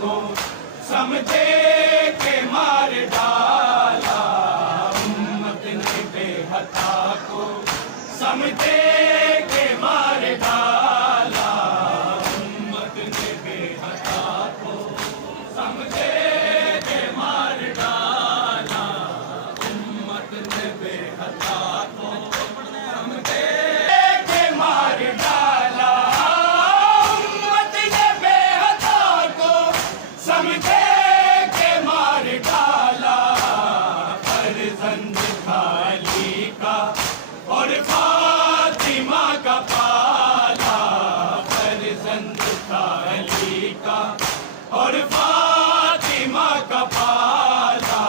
को समझे के मार डाला, उम्मत ने बेहता को समझे के मार डाला, उम्मत ने बेहता को समझे के मार डाला, उम्मत ने बेहता को समझे के मार डाला, उम्मत ने बेहता को समझे के मार डाला। फर्जंद था अली का और फातिमा का पाला, फर्जंद था अली का और फातिमा का पाला,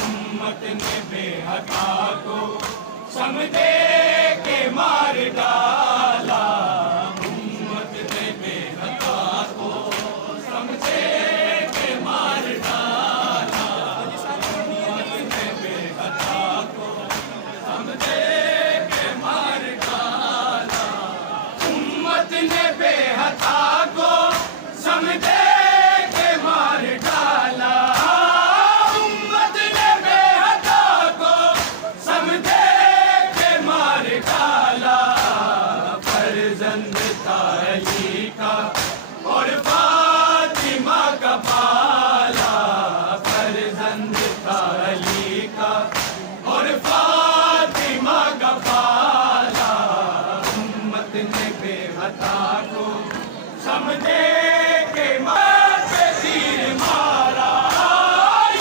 उम्मत ने बेहता को समझे के मार डाला, उम्मत ने बेहता को समझे के मार डाला, उम्मत ने बेहता को समझे के मार डाला, उम्मत ने बेहता को समझे के मार डाला, उम्मत ने बेहता को समझे के मार डाला। फर्जंद था अली का और फातिमा का पाला, फर्जंद था अली का और फातिमा का पाला, उम्मत ने बेहता को समझे के मार पे तीर मारा,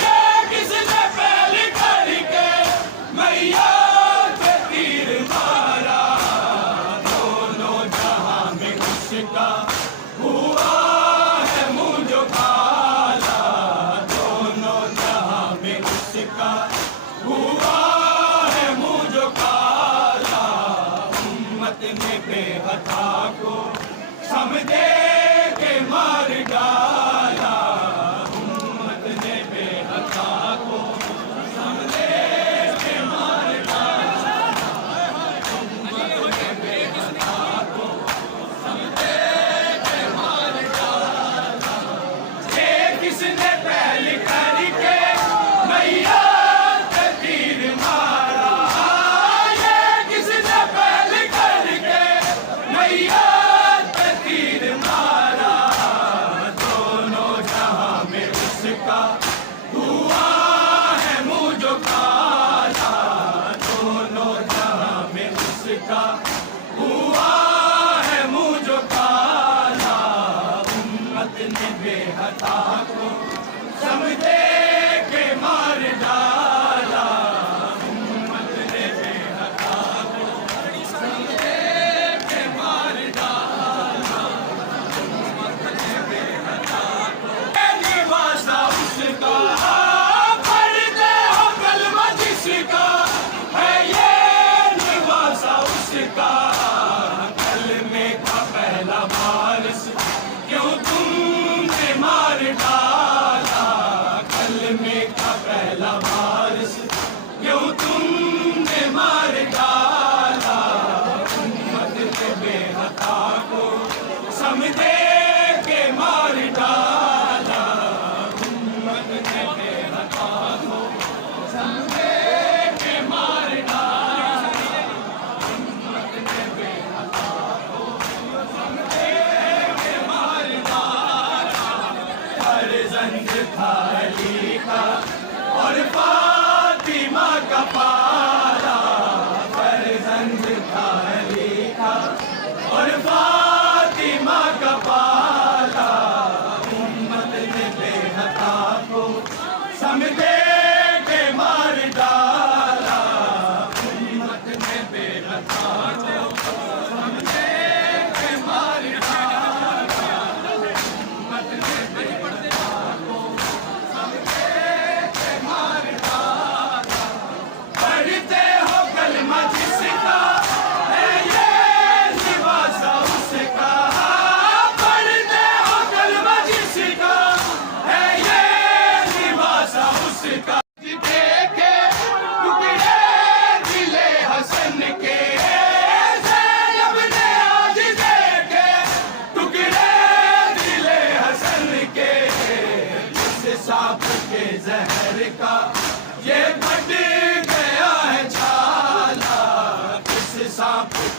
ये किसने पहले करके मैया पे तीर मारा, दोनों जहां में उसका हुआ है मुँह जो काला, दोनों जहां में उसका हुआ है मुँह जो काला, उम्मत ने बेहता को समझे के मार डाला, उम्मत ने बेहता को समझे के मार डाला, उम्मत ने बेहता को समझे के मार डाला। ये किसने पहले करके मैया पे तीर मारा, ये किसने पहले करके मैया पे तीर मारा, दोनों जहां में उसका हुआ है मुँह जो काला, दोनों जहां में उसका हुआ है मुँह जो काला, उम्मत ने बेहता को समझे के मार डाला, उम्मत ने बेहता को समझे के मार डाला, उम्मत ने बेहता को निवासा उसका पढ़ते हो कलमा जिसका है, ये निवासा उसका कलमे का पहला वारिस क्यों तुमने मार डाला,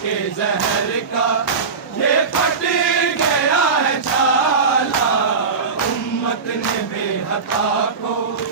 के जहर का ये फट गया है छाला, उम्मत ने बेहता को